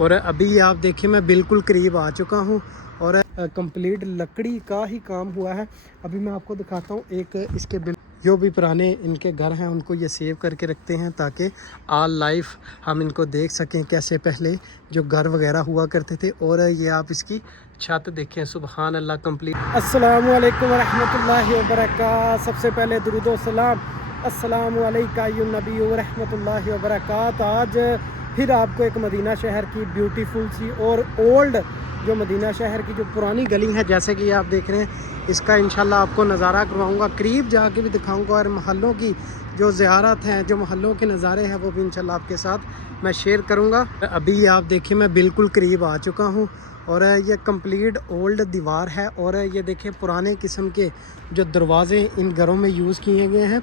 और अभी आप देखिए मैं बिल्कुल करीब आ चुका हूँ और कंप्लीट लकड़ी का ही काम हुआ है। अभी मैं आपको दिखाता हूँ एक इसके जो भी पुराने इनके घर हैं उनको ये सेव करके रखते हैं ताकि ऑल लाइफ हम इनको देख सकें कैसे पहले जो घर वगैरह हुआ करते थे। और ये आप इसकी छत देखें, सुबहान अल्लाह कंप्लीट। अस्सलामु अलैकुम वरहमतुल्लाहि वबरकातुहू। सबसे पहले दुरूद व सलाम अस्सलामु अलैका या नबी व रहमतुल्लाहि व बरकातुहू। आज फिर आपको एक मदीना शहर की ब्यूटीफुल सी और ओल्ड जो मदीना शहर की जो पुरानी गली है, जैसे कि आप देख रहे हैं, इसका इंशाल्लाह आपको नज़ारा करवाऊंगा, करीब जाके भी दिखाऊंगा और महलों की जो ज़ियारत हैं, जो महलों के नज़ारे हैं, वो भी इंशाल्लाह आपके साथ मैं शेयर करूंगा। अभी आप देखिए मैं बिल्कुल करीब आ चुका हूं और ये कंप्लीट ओल्ड दीवार है और ये देखिए पुराने किस्म के जो दरवाज़े इन घरों में यूज़ किए गए हैं।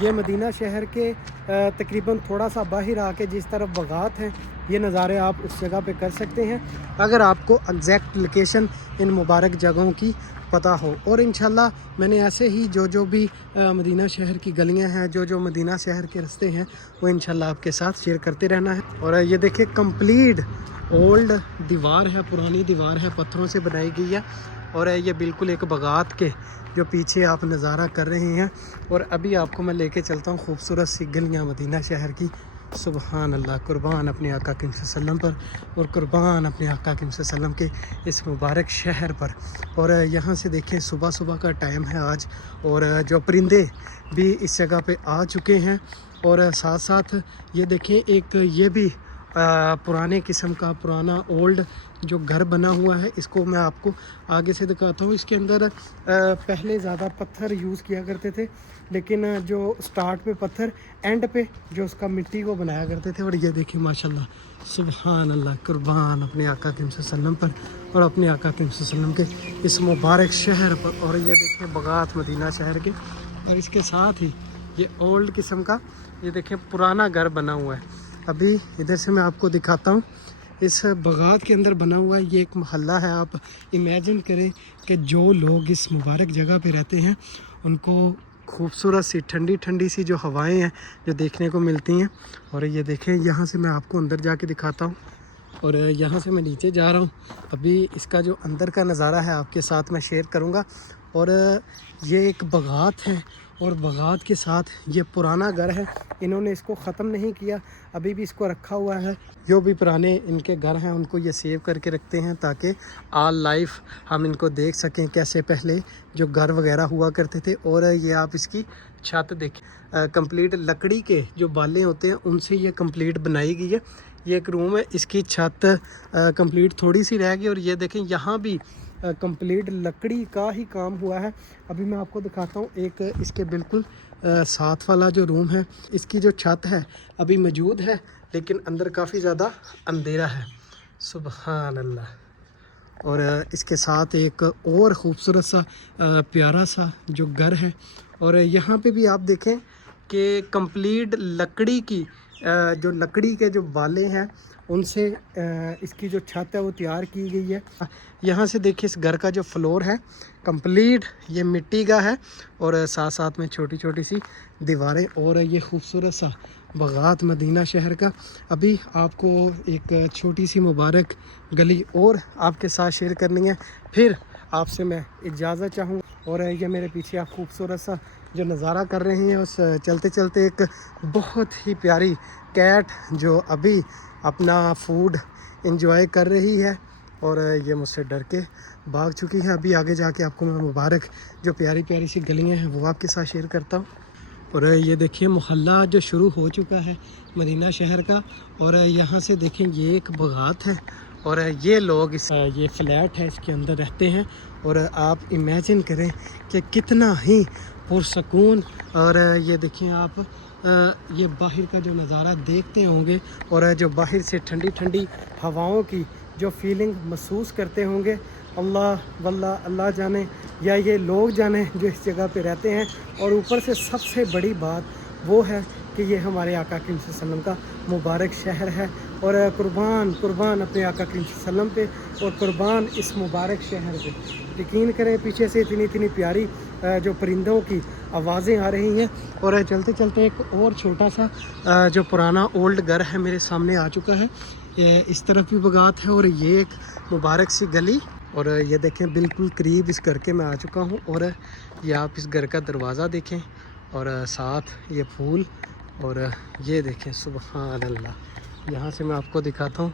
ये मदीना शहर के तकरीबन थोड़ा सा बाहर आके जिस तरफ बगात हैं, ये नज़ारे आप उस जगह पे कर सकते हैं अगर आपको एग्जैक्ट लोकेशन इन मुबारक जगहों की पता हो। और इंशाल्लाह मैंने ऐसे ही जो भी मदीना शहर की गलियां हैं, जो मदीना शहर के रास्ते हैं, वो इंशाल्लाह आपके साथ शेयर करते रहना है। और ये देखिए कंप्लीट ओल्ड दीवार है, पुरानी दीवार है, पत्थरों से बनाई गई है और ये बिल्कुल एक बगात के जो पीछे आप नज़ारा कर रहे हैं। और अभी आपको मैं लेके चलता हूँ खूबसूरत सी गलियाँ मदीना शहर की। सुबहान अल्लाह, कुर्बान अपने आका करीम सल्लल्लाहु अलैहि वसल्लम पर और कुर्बान अपने आका करीम सल्लल्लाहु अलैहि वसल्लम के इस मुबारक शहर पर। और यहाँ से देखें सुबह सुबह का टाइम है आज और जो परिंदे भी इस जगह पे आ चुके हैं। और साथ साथ ये देखें एक ये भी पुराने किस्म का पुराना ओल्ड जो घर बना हुआ है, इसको मैं आपको आगे से दिखाता हूँ। इसके अंदर पहले ज़्यादा पत्थर यूज़ किया करते थे, लेकिन जो स्टार्ट पे पत्थर, एंड पे जो उसका मिट्टी को बनाया करते थे। और ये देखिए माशाल्लाह, सुबहान अल्लाह, कुर्बान अपने आका करीम सल्लल्लाहु अलैहि वसल्लम पर और अपने आका करीम सल्लल्लाहु अलैहि वसल्लम के इस मुबारक शहर पर। और ये देखिए बगात मदीना शहर के, और इसके साथ ही ये ओल्ड किस्म का ये देखिए पुराना घर बना हुआ है। अभी इधर से मैं आपको दिखाता हूँ, इस बगात के अंदर बना हुआ है ये एक मोहल्ला है। आप इमेजिन करें कि जो लोग इस मुबारक जगह पे रहते हैं उनको खूबसूरत सी ठंडी ठंडी सी जो हवाएं हैं जो देखने को मिलती हैं। और ये देखें, यहाँ से मैं आपको अंदर जाके दिखाता हूँ और यहाँ से मैं नीचे जा रहा हूँ। अभी इसका जो अंदर का नज़ारा है आपके साथ मैं शेयर करूँगा। और ये एक बगात है और बगात के साथ ये पुराना घर है, इन्होंने इसको ख़त्म नहीं किया, अभी भी इसको रखा हुआ है। जो भी पुराने इनके घर हैं उनको ये सेव करके रखते हैं ताकि ऑल लाइफ हम इनको देख सकें कैसे पहले जो घर वगैरह हुआ करते थे। और ये आप इसकी छत देखें, कंप्लीट लकड़ी के जो बालें होते हैं उनसे ये कंप्लीट बनाई गई है। ये एक रूम है, इसकी छत कंप्लीट थोड़ी सी रह गई। और ये देखें यहाँ भी कंप्लीट लकड़ी का ही काम हुआ है। अभी मैं आपको दिखाता हूँ एक इसके बिल्कुल साथ वाला जो रूम है, इसकी जो छत है अभी मौजूद है, लेकिन अंदर काफ़ी ज़्यादा अंधेरा है। सुबहान अल्लाह। और इसके साथ एक और ख़ूबसूरत सा प्यारा सा जो घर है। और यहाँ पे भी आप देखें कि कंप्लीट लकड़ी की जो लकड़ी के जो बाले हैं उनसे इसकी जो छत है वो तैयार की गई है। यहाँ से देखिए इस घर का जो फ्लोर है कंप्लीट ये मिट्टी का है और साथ साथ में छोटी छोटी सी दीवारें। और ये खूबसूरत सा बगात मदीना शहर का। अभी आपको एक छोटी सी मुबारक गली और आपके साथ शेयर करनी है, फिर आपसे मैं इजाज़त चाहूँ। और ये मेरे पीछे आप खूबसूरत सा जो नज़ारा कर रहे हैं, उस चलते चलते एक बहुत ही प्यारी कैट जो अभी अपना फूड एंजॉय कर रही है और ये मुझसे डर के भाग चुकी है। अभी आगे जाके आपको मैं मुबारक जो प्यारी प्यारी सी गलियां हैं वो आपके साथ शेयर करता हूँ। और ये देखिए मोहल्ला जो शुरू हो चुका है मदीना शहर का। और यहाँ से देखें ये एक बगात है और ये लोग ये फ्लैट है इसके अंदर रहते हैं। और आप इमेजिन करें कि कितना ही पुरसकून। और ये देखें आप ये बाहर का जो नज़ारा देखते होंगे और जो बाहर से ठंडी ठंडी हवाओं की जो फीलिंग महसूस करते होंगे, अल्लाह वल्ला अल्लाह जाने या ये लोग जाने जो इस जगह पे रहते हैं। और ऊपर से सबसे बड़ी बात वो है कि ये हमारे आका करीम सल्लल्लाहु अलैहि वसल्लम का मुबारक शहर है। और कुर्बान कुर्बान अपने आका करीम सल्लल्लाहु अलैहि वसल्लम पे और कुर्बान इस मुबारक शहर पे। यकीन करें पीछे से इतनी इतनी प्यारी जो परिंदों की आवाज़ें आ रही हैं। और चलते चलते एक और छोटा सा जो पुराना ओल्ड घर है मेरे सामने आ चुका है। ये इस तरफ भी बगात है और ये एक मुबारक सी गली, और ये देखें बिल्कुल करीब इस घर के मैं आ चुका हूँ। और ये आप इस घर का दरवाज़ा देखें और साथ ये फूल, और ये देखें सुबहान अल्लाह। यहाँ से मैं आपको दिखाता हूँ,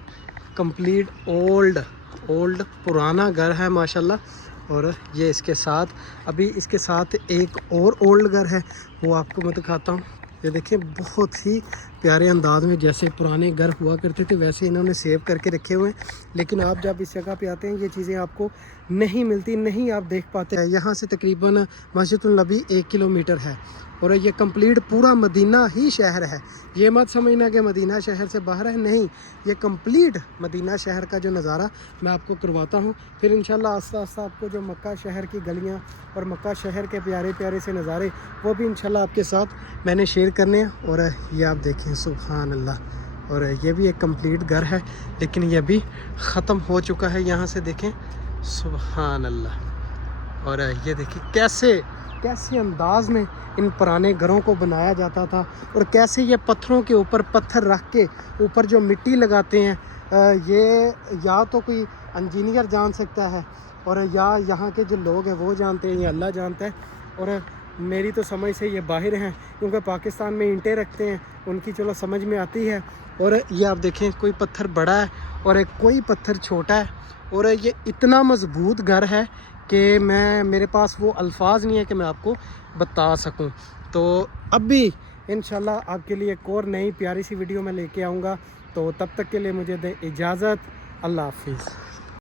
कंप्लीट ओल्ड पुराना घर है माशाल्लाह। और ये इसके साथ अभी इसके साथ एक और ओल्ड घर है, वो आपको मैं दिखाता हूँ। ये देखिए बहुत ही प्यारे अंदाज में जैसे पुराने घर हुआ करते थे वैसे इन्होंने सेव करके रखे हुए हैं। लेकिन आप जब इस जगह पे आते हैं ये चीज़ें आपको नहीं मिलती, नहीं आप देख पाते हैं। यहाँ से तकरीबन मस्जिदुल नबी 1 किलोमीटर है और ये कंप्लीट पूरा मदीना ही शहर है। ये मत समझना कि मदीना शहर से बाहर है, नहीं, ये कंप्लीट मदीना शहर का जो नज़ारा मैं आपको करवाता हूँ। फिर इंशाल्लाह आस्ता आस्ता आपको जो मक्का शहर की गलियाँ और मक्का शहर के प्यारे प्यारे से नज़ारे वो भी इंशाल्लाह आपके साथ मैंने शेयर करने हैं। और ये आप देखें सुभान अल्लाह। और ये भी एक कंप्लीट घर है लेकिन ये भी ख़त्म हो चुका है। यहाँ से देखें सुभान अल्लाह। और ये देखिए कैसे अंदाज में इन पुराने घरों को बनाया जाता था और कैसे ये पत्थरों के ऊपर पत्थर रख के ऊपर जो मिट्टी लगाते हैं, ये या तो कोई इंजीनियर जान सकता है और या यहाँ के जो लोग हैं वो जानते हैं, या अल्लाह जानता है। और मेरी तो समझ से ये बाहर हैं क्योंकि पाकिस्तान में ईंटें रखते हैं, उनकी चलो समझ में आती है। और ये आप देखें कोई पत्थर बड़ा है और कोई पत्थर छोटा है, और ये इतना मज़बूत घर है कि मेरे पास वो अल्फाज नहीं है कि मैं आपको बता सकूं। तो अब भी इंशाल्लाह आपके लिए एक और नई प्यारी सी वीडियो मैं लेके आऊँगा। तो तब तक के लिए मुझे दे इजाज़त, अल्लाह हाफिज़।